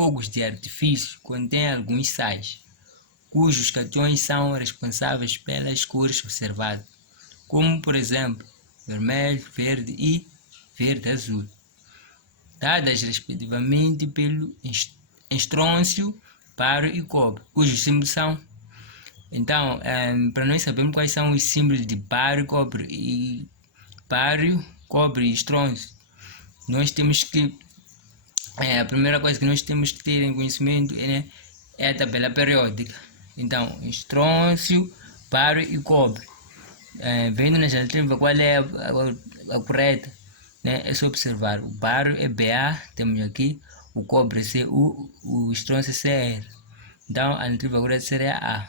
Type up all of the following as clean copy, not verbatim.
fogos de artifício contêm alguns sais, cujos cations são responsáveis pelas cores observadas, como por exemplo vermelho, verde e verde-azul, dadas respectivamente pelo estrôncio, bário e cobre, cujos símbolos são. Então, para nós sabermos quais são os símbolos de bário, cobre e estrôncio, nós temos que a primeira coisa que nós temos que ter em conhecimento é a tabela periódica. Então, estrôncio, bário e cobre. Vendo na alternativa qual é a correta, né? É só observar. O bário é Ba, temos aqui. O cobre é Cu, o estrôncio é Cr. Então, a alternativa correta seria A.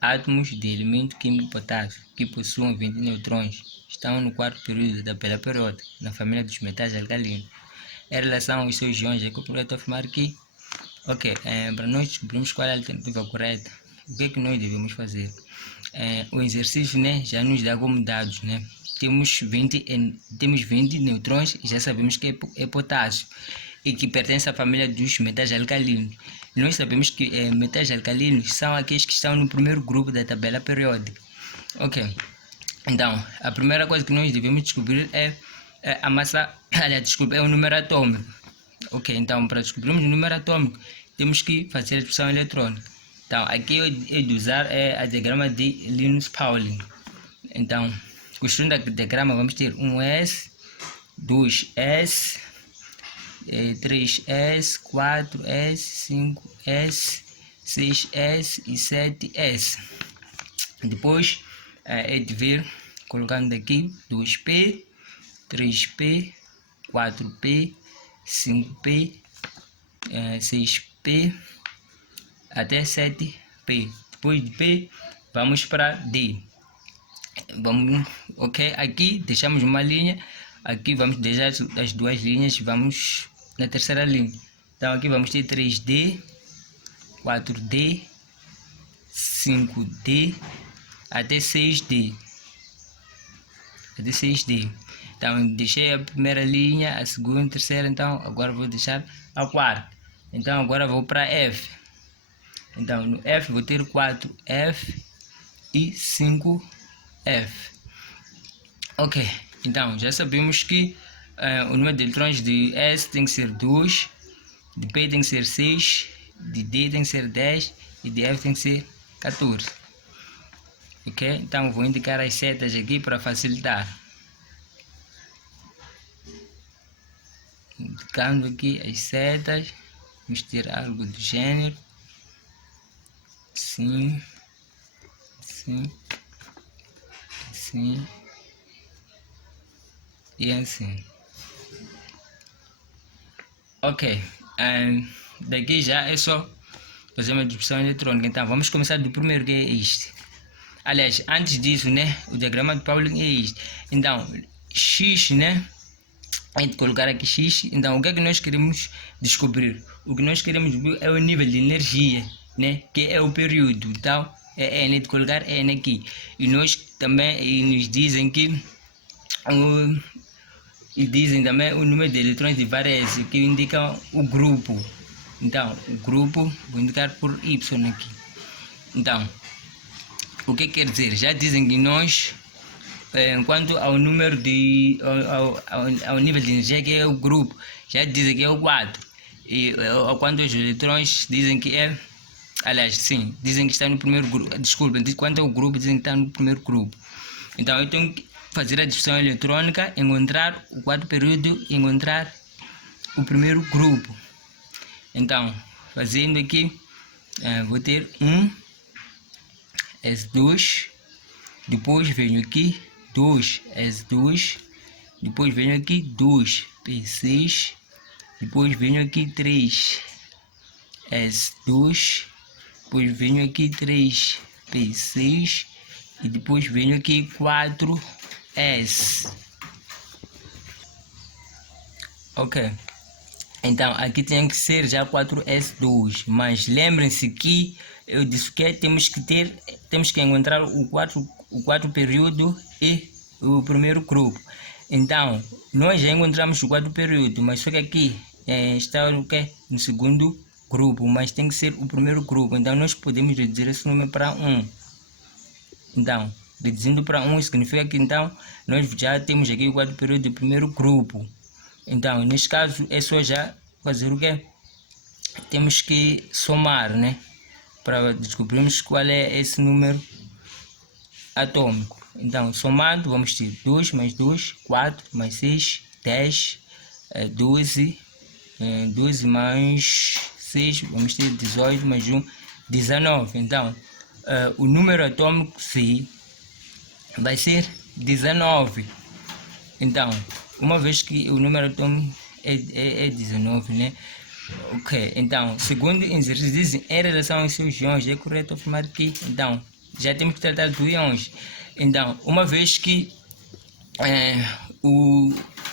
Átomos de elemento químico potássio que possuem 20 neutrões estão no quarto período da tabela periódica, na família dos metais alcalinos. Em relação aos seus íons, é correto afirmar que, para nós descobrirmos qual é a alternativa correta, o que é que nós devemos fazer? O exercício, né, já nos dá como dados, né? Temos 20 neutrões e já sabemos que é potássio e que pertence à família dos metais alcalinos. Nós sabemos que metais alcalinos são aqueles que estão no primeiro grupo da tabela periódica. Então, a primeira coisa que nós devemos descobrir é a massa, é o número atômico. Então, para descobrirmos o número atômico, temos que fazer a divisão eletrônica. Então, aqui eu de usar a diagrama de Linus Pauling. Então, construindo o diagrama, vamos ter 1s, 2s, 3s, 4s, 5s, 6s e 7s. Depois é de ver, colocando aqui 2p, 3p, 4p, 5p, 6p até 7p. Depois de P, vamos para D. Aqui deixamos uma linha, aqui vamos deixar as duas linhas, vamos na terceira linha. Então aqui vamos ter 3D, 4D, 5D até 6D. Então deixei a primeira linha, a segunda, a terceira, então agora vou deixar a quarta. Então agora vou para F. Então no F vou ter 4F e 5F. Então já sabemos que o número de eletrões de S tem que ser 2, de P tem que ser 6, de D tem que ser 10 e de F tem que ser 14. Então vou indicar as setas aqui para facilitar. Indicando aqui as setas, vamos ter algo do gênero, sim, e assim. Daqui já é só fazer uma distribuição eletrônica. Então vamos começar do primeiro, que é este. Aliás, antes disso, né, o diagrama de Pauling é este. Então X, né, a gente colocar aqui X. Então o que é que nós queremos descobrir? O que nós queremos ver é o nível de energia, né, que é o período. Então é N, de colocar N aqui. E nós também nos dizem que também o número de eletrões de valência, que indica o grupo. Então o grupo vou indicar por Y aqui. Então o que quer dizer? Já dizem que nós, quanto ao número de ao nível de energia, que é o grupo, já dizem que é o 4. E quanto aos eletrões, dizem que é, aliás, sim, dizem que está no primeiro grupo. Desculpa, quanto ao grupo, dizem que está no primeiro grupo. Então eu tenho que fazer a divisão eletrônica, encontrar o quarto período, encontrar o primeiro grupo. Então, fazendo aqui, vou ter 1 S2, depois venho aqui 2 S2, depois venho aqui 2 P6, depois venho aqui 3 S2, depois venho aqui 3 P6 e depois venho aqui 4 S. Então aqui tem que ser já 4S2, mas lembrem-se que eu disse que temos que encontrar o quarto período e o primeiro grupo. Então nós já encontramos o quarto período, mas só que aqui está o quê? No segundo grupo, mas tem que ser o primeiro grupo. Então nós podemos reduzir esse número para 1. Então, reduzindo para 1 significa que então nós já temos aqui o quarto período do primeiro grupo. Então, neste caso, é só já fazer o quê? Temos que somar, né? Para descobrirmos qual é esse número atômico. Então, somando, vamos ter 2 mais 2, 4 mais 6, 10, 12, 12 mais 6, vamos ter 18 mais 1, 19. Então, o número atômico C vai ser 19. Então, uma vez que o número atômico é 19, né? Ok, então, segundo exercício, dizem em relação aos seus íons, é correto afirmar que, então, já temos que tratar dos íons. Então, uma vez que o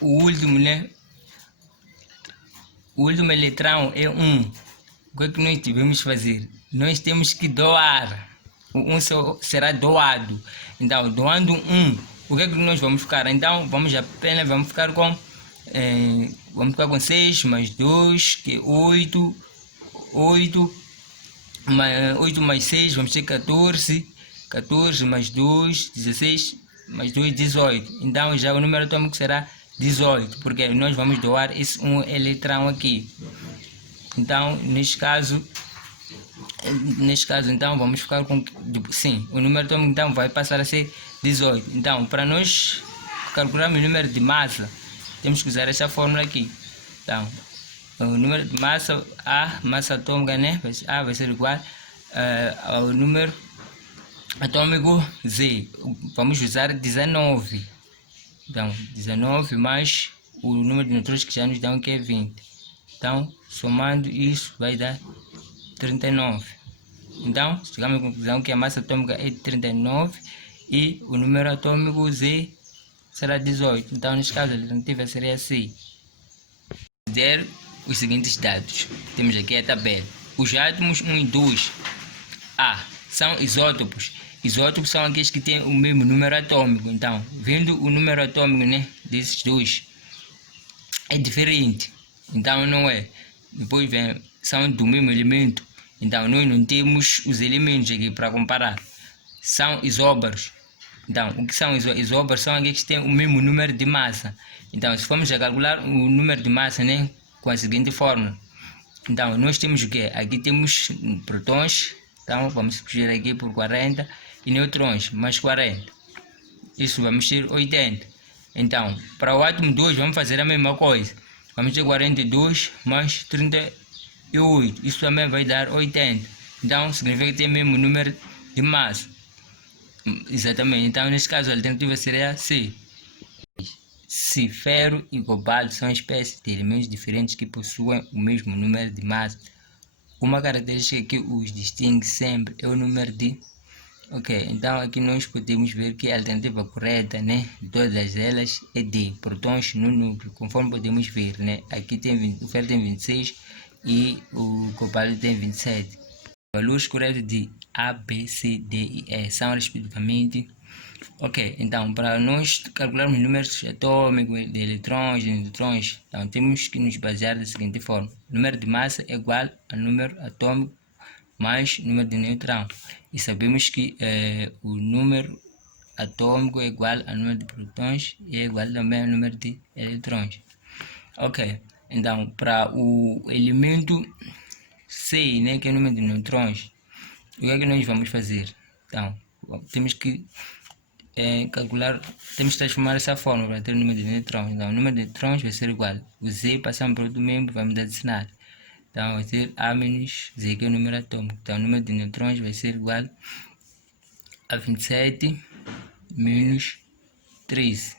último, né? O último eletrão é 1. O que é que nós devemos fazer? Nós temos que doar. O 1 será doado. Então, doando 1, o que é que nós vamos ficar? Então, vamos ficar com 6 mais 2, que é 8. 8 mais 6, vamos ter 14. 14 mais 2, 16 mais 2, 18. Então, já o número atômico será 18, porque nós vamos doar esse um eletrão aqui. Então, neste caso, então, vamos ficar com, sim, o número atômico então vai passar a ser 18. Então, para nós calcularmos o número de massa, temos que usar essa fórmula aqui. Então, o número de massa, a massa atômica, né? A vai ser igual ao número atômico Z. Vamos usar 19. Então, 19 mais o número de nêutrons que já nos dão, que é 20. Então, somando isso, vai dar 39. Então, chegamos à conclusão que a massa atômica é de 39 e o número atômico Z será 18. Então, neste caso, a alternativa seria C. Considere os seguintes dados. Temos aqui a tabela. Os átomos 1 e 2 são isótopos. Isótopos são aqueles que têm o mesmo número atômico. Então, vendo o número atômico, né, desses dois, é diferente. Então, não é. Depois vem, são do mesmo elemento. Então, nós não temos os elementos aqui para comparar. São isóbaros. Então, o que são isóbaros? São aqueles que têm o mesmo número de massa. Então, se formos a calcular o número de massa, né, com a seguinte fórmula. Então, nós temos o quê? Aqui temos prótons. Então, vamos substituir aqui por 40. E nêutrons, mais 40. Isso vamos ter 80. Então, para o átomo 2, vamos fazer a mesma coisa. Vamos ter 42 mais 38. Isso também vai dar 80. Então, significa que tem o mesmo número de massa. Exatamente. Então, nesse caso, a alternativa seria C. Se ferro e cobalto são espécies de elementos diferentes que possuem o mesmo número de massa, uma característica que os distingue sempre é o número de... Ok, então aqui nós podemos ver que a alternativa correta, né, de todas elas é D, prótons no núcleo, conforme podemos ver, né, aqui tem o ferro tem 26 e o cobalto tem 27. Os valores corretos de A, B, C, D e E são respectivamente... Ok, então para nós calcularmos números atômicos, de eletrões, de nêutrons, então temos que nos basear da seguinte forma: o número de massa é igual ao número atômico mais o número de nêutrão. E sabemos que o número atômico é igual ao número de prótons e é igual também ao número de eletrões. Ok, então para o elemento C, né, que é o número de nêutrons, o que é que nós vamos fazer? Então, temos que calcular, temos que transformar essa fórmula para ter o número de nêutrons. Então, o número de nêutrons vai ser igual. O Z passando para outro membro, vamos adicionar. Então, vai ser A menos Z, que é o número atômico. Então, o número de nêutrons vai ser igual a 27 menos 13.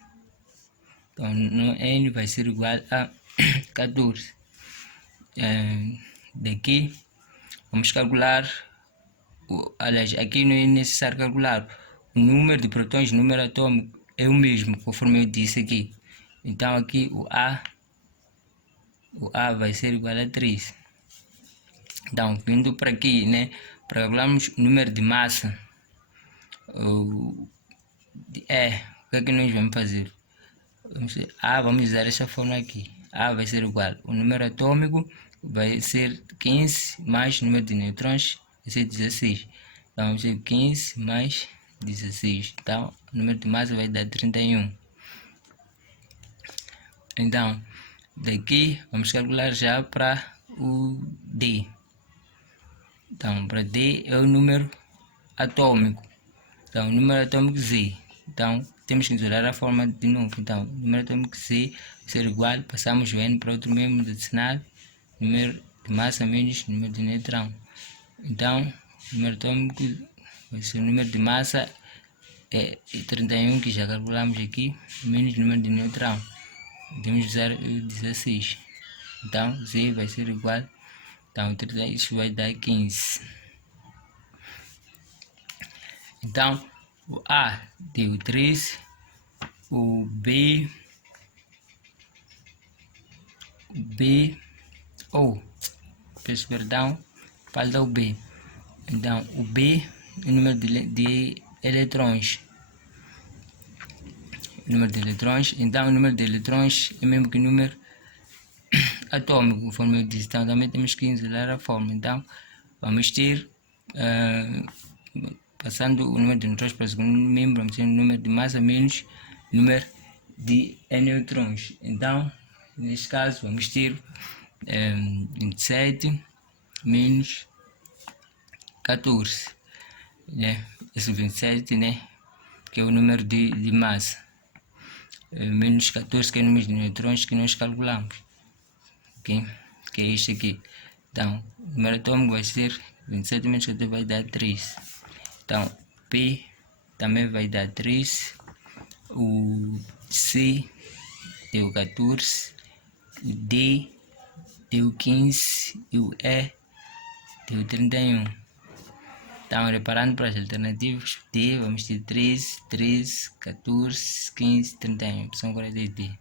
Então, no N vai ser igual a 14. Daqui, vamos calcular. Aliás, aqui não é necessário calcular. O número de prótons, o número atômico é o mesmo, conforme eu disse aqui. Então, aqui o A vai ser igual a 3. Então, vindo para aqui, né, para calcularmos o número de massa, o que é que nós vamos fazer? Vamos usar essa fórmula aqui. A vai ser igual, o número atômico vai ser 15 mais o número de nêutrons vai ser 16. Então vai ser 15 mais 16. Então o número de massa vai dar 31. Então daqui vamos calcular já para o D. Então para D é o número atômico. Então o número atômico Z. Então temos que isolar a forma de novo. Então o número atômico Z vai ser igual, passamos o N para outro membro adicional, número de massa menos número de neutrão. Então o número atômico vai ser o número de massa é 31 que já calculamos aqui, menos o número de neutrão. Temos que usar o 16. Então Z vai ser igual, então isso vai dar 15. Então o A deu 13, o B, peço perdão, falta o B. Então o B é o número de eletrões. Então o número de eletrões é mesmo que o número atômico, conforme eu disse. Então também temos que isolar a forma. Então vamos ter passando o número de neutrões para o segundo membro, vamos ter o número de massa menos o número de neutrões. Então neste caso vamos ter 27 menos 14, né? Esse 27, né, que é o número de massa, menos 14 que é o número de neutrões que nós calculamos, ok? Que é este aqui. Então o número atômico vai ser 27 menos 14 vai dar 3. Então P também vai dar 3, o C deu 14, o D deu 15 e o E deu 31. Então, reparando para as alternativas, D vamos ter 13, 14, 15, 31. São 40 D.